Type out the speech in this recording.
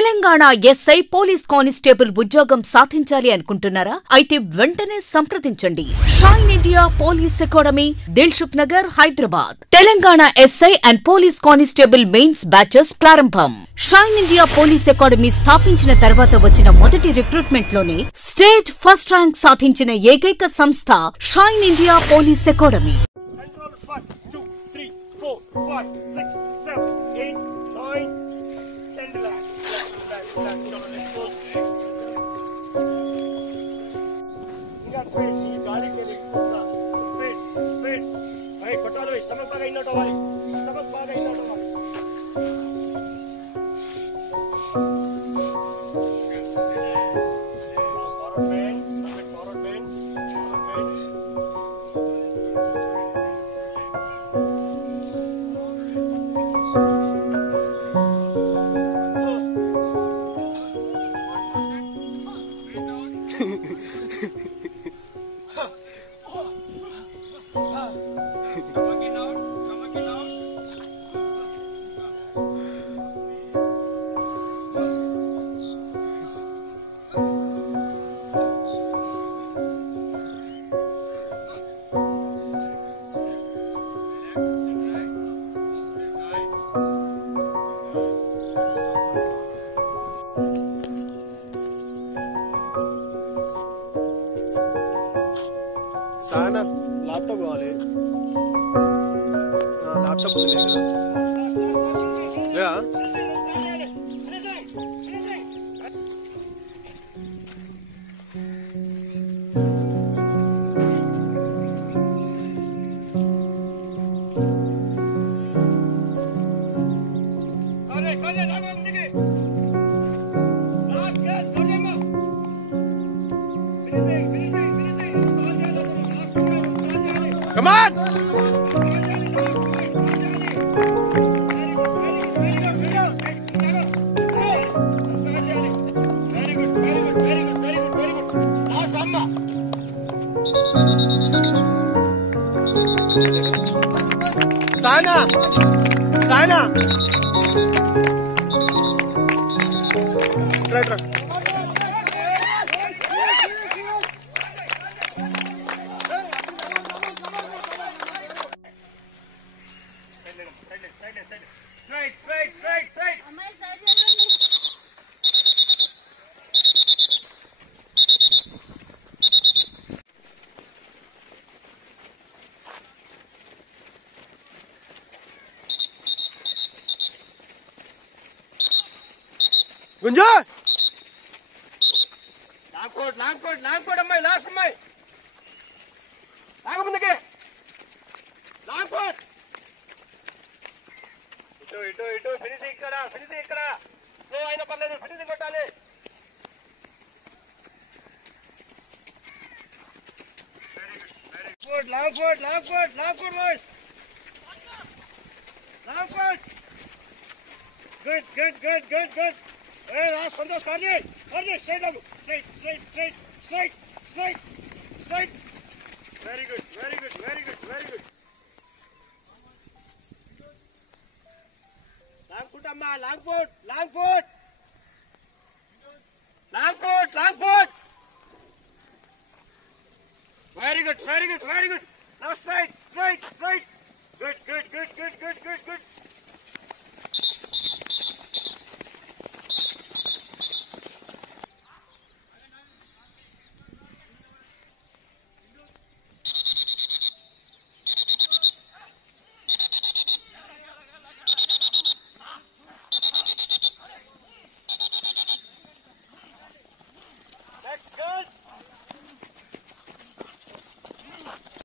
Telangana SI police constable ఉద్యోగం సాధించాలి అనుకుంటున్నారా? అయితే వెంటనే సంప్రదించండి. Shine India police academy, Dilsukh Nagar, Hyderabad. Telangana SI and police constable mains batches ప్రారంభం. షైన్ ఇండియా పోలీస్ అకాడమీ స్థాపించిన తర్వాత వచ్చిన మొదటి రిక్రూట్మెంట్ లోనే స్టేట్ ఫస్ట్ ర్యాంక్ సాధించిన ఏకైక సంస్థ షైన్ ఇండియా పోలీస్ అకాడమీ. సానా ల్యాప్టాప్ కావాలి. ల్యాప్టాప్ ఉంది లేదా? Come on! Sana! Sana! Try. Straight. Gunja! Long coat, అమ్మాయి, లాస్ట్ అమ్మాయి. లాగ ముందుకే. Long coat. ఇటు ఫినిషింగ్ ఇక్కడ. స్లో అయినా పర్లేదు, ఫినిషింగ్ కొట్టాలి. Long coat, boys. Long coat. Good. Hey, last Santosh, Karji, straight up. Straight. Very good. Long foot, amma, long foot. Long foot. Very good. Now straight. Good.